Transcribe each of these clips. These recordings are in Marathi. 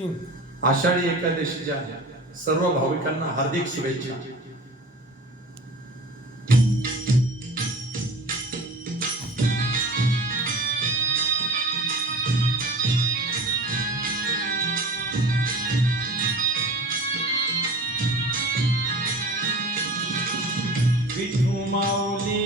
तीन. आषाढी एकादशीच्या सर्व भाविकांना हार्दिक शुभेच्छा. विठू माऊली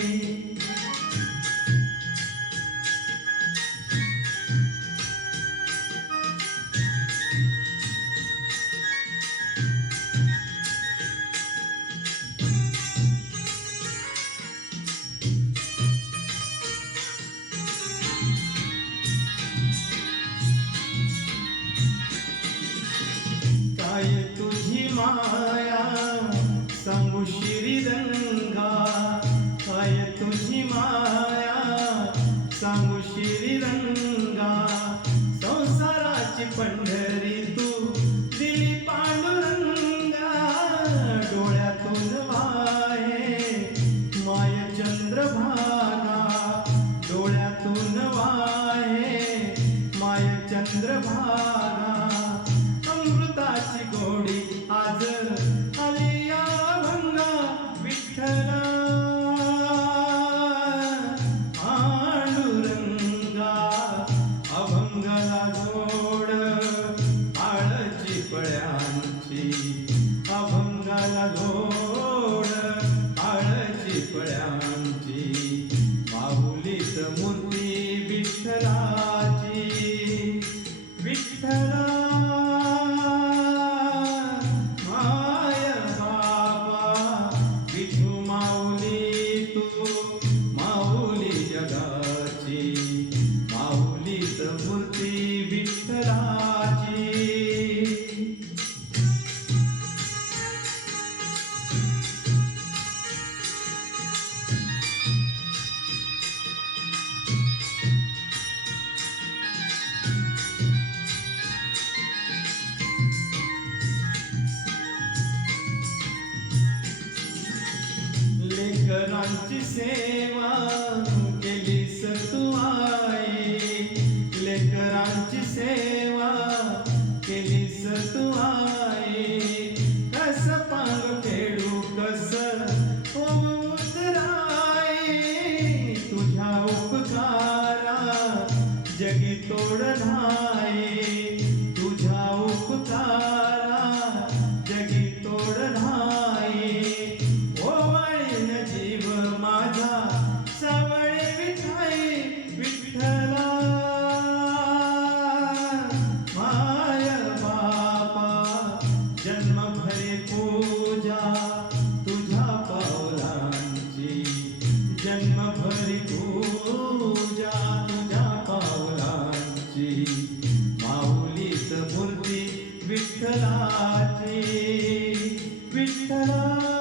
चंद्रभागा. डोळ्यातून वाहे माय चंद्रभागा. अमृताची गोडी आज अभंगाला जोड आळची पळ्यांची. आळची लेकरांची सेवा केलीस तू आई लेकरांची सेवा केलीस तू आई कस पांग खेळू कस मूर्ती विठ्ठलाची विठ्ठला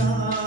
oh